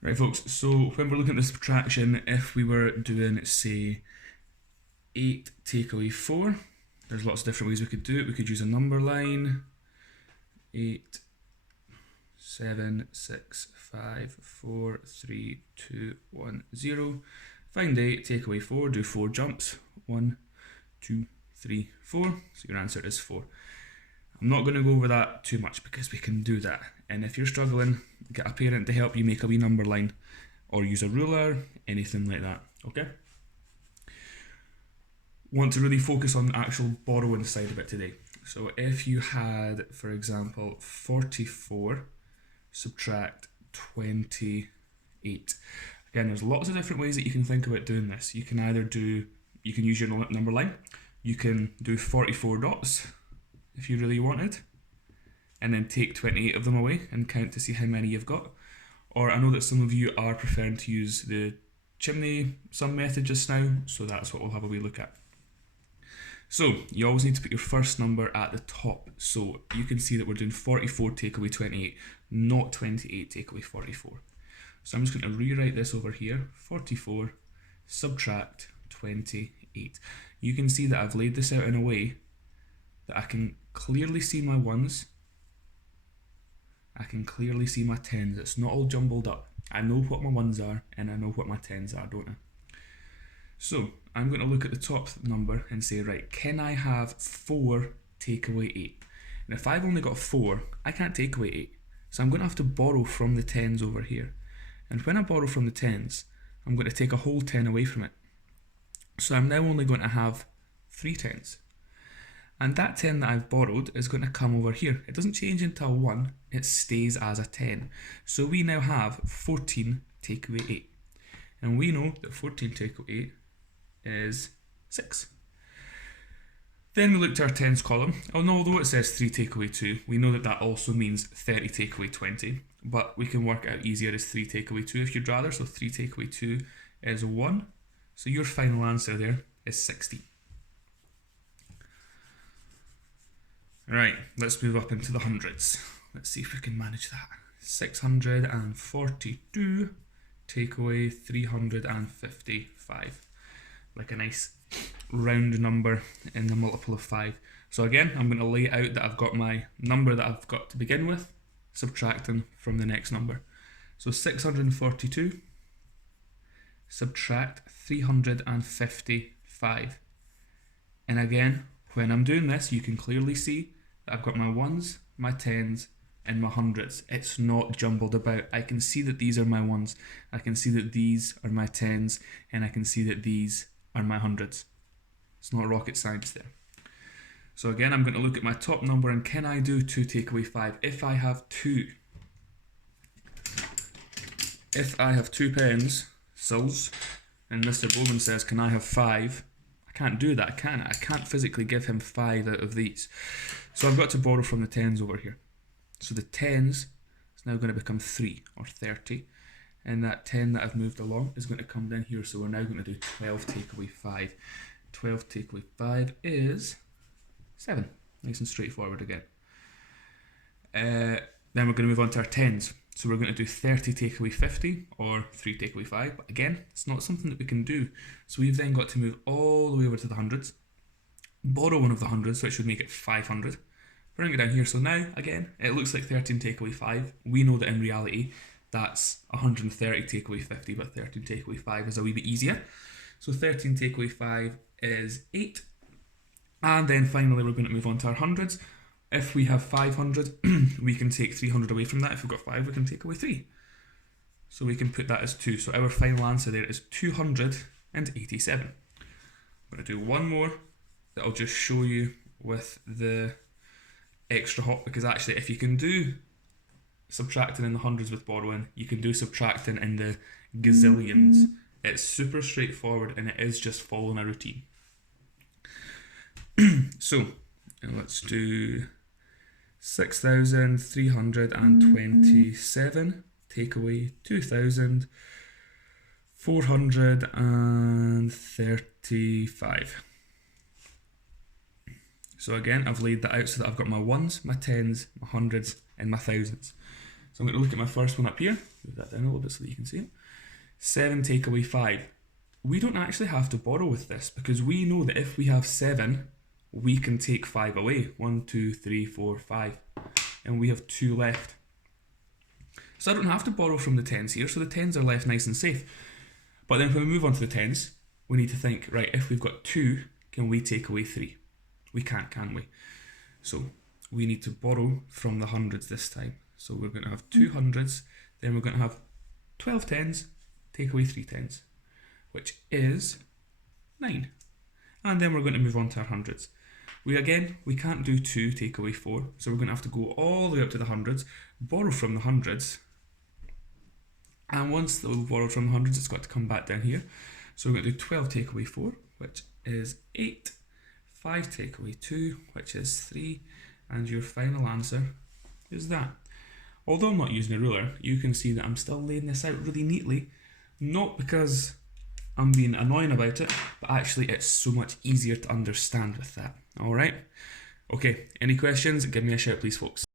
Right, folks, so when we're looking at the subtraction, if we were doing, say, 8 take away 4, there's lots of different ways we could do it. We could use a number line. 8, 7, 6, 5, 4, 3, 2, 1, 0. Find 8, take away 4, do 4 jumps. 1, 2, 3, 4. So your answer is 4. I'm not going to go over that too much because we can do that. And if you're struggling, get a parent to help you make a wee number line or use a ruler, anything like that, okay? Want to really focus on the actual borrowing side of it today. So if you had, for example, 44 subtract 28. Again, there's lots of different ways that you can think about doing this. You can either you can use your number line. You can do 44 dots if you really wanted, and then take 28 of them away and count to see how many you've got. Or I know that some of you are preferring to use the chimney sum method just now, so that's what we'll have a wee look at. So you always need to put your first number at the top. So you can see that we're doing 44 take away 28, not 28 take away 44. So I'm just going to rewrite this over here, 44 subtract 28. You can see that I've laid this out in a way that I can clearly see my ones, I can clearly see my tens. It's not all jumbled up. I know what my ones are and I know what my tens are, don't I? So I'm going to look at the top number and say, right, can I have 4 take away 8? And if I've only got 4, I can't take away 8. So I'm going to have to borrow from the tens over here. And when I borrow from the tens, I'm going to take a whole 10 away from it. So I'm now only going to have 3 tens. And that 10 that I've borrowed is going to come over here. It doesn't change until 1, it stays as a 10. So we now have 14 take away 8. And we know that 14 take away 8 is 6. Then we looked at our tens column. Although it says 3 take away 2, we know that that also means 30 take away 20. But we can work out easier as 3 take away 2 if you'd rather. So 3 take away 2 is 1. So your final answer there is 60. Right, let's move up into the hundreds. Let's see if we can manage that. 642 take away 355. Like a nice round number in the multiple of 5. So again, I'm going to lay out that I've got my number that I've got to begin with, subtracting from the next number. So 642 subtract 355. And again, when I'm doing this, you can clearly see that I've got my ones, my tens, and my hundreds. It's not jumbled about. I can see that these are my ones, I can see that these are my tens, and I can see that these are my hundreds. It's not rocket science there. So again, I'm going to look at my top number and can I do 2 take away 5? If I have 2 pens, sills, and Mr. Bowman says, can I have 5? I can't do that, can I? I can't physically give him 5 out of these. So I've got to borrow from the tens over here. So the tens is now going to become 3 or 30. And that 10 that I've moved along is going to come down here. So we're now going to do 12 take away 5. 12 take away 5 is 7. Nice and straightforward again. Then we're going to move on to our tens. So we're going to do 30 take away 50 or 3 take away 5. But again, it's not something that we can do. So we've then got to move all the way over to the hundreds. Borrow one of the hundreds, which would make it 500. Bring it down here. So now, again, it looks like 13 take away 5. We know that in reality, that's 130 take away 50, but 13 take away 5 is a wee bit easier. So 13 take away 5 is 8. And then finally, we're going to move on to our hundreds. If we have 500, we can take 300 away from that. If we've got 5, we can take away 3. So we can put that as 2. So our final answer there is 287. I'm going to do one more that I'll just show you with the extra hop, because actually if you can do subtracting in the hundreds with borrowing, you can do subtracting in the gazillions. It's super straightforward and it is just following a routine. So let's do 6,327 take away 2,435. So again, I've laid that out so that I've got my ones, my tens, my hundreds, and my thousands. So I'm going to look at my first one up here. Move that down a little bit so that you can see it. 7 take away 5. We don't actually have to borrow with this because we know that if we have 7, we can take 5 away. 1, 2, 3, 4, 5. And we have 2 left. So I don't have to borrow from the 10s here, so the 10s are left nice and safe. But then when we move on to the 10s, we need to think, right, if we've got 2, can we take away 3? We can't, can we? So we need to borrow from the hundreds this time. So we're going to have 2 hundreds, then we're going to have 12 10s, take away 3 10s, which is 9. And then we're going to move on to our hundreds. We can't do 2 take away 4, so we're going to have to go all the way up to the hundreds, borrow from the hundreds, and once we've borrowed from the hundreds, it's got to come back down here. So we're going to do 12 take away 4, which is 8, 5 take away 2, which is 3, and your final answer is that. Although I'm not using a ruler, you can see that I'm still laying this out really neatly, not because I'm being annoying about it, but actually it's so much easier to understand with that. Alright? Okay, any questions? Give me a shout please, folks.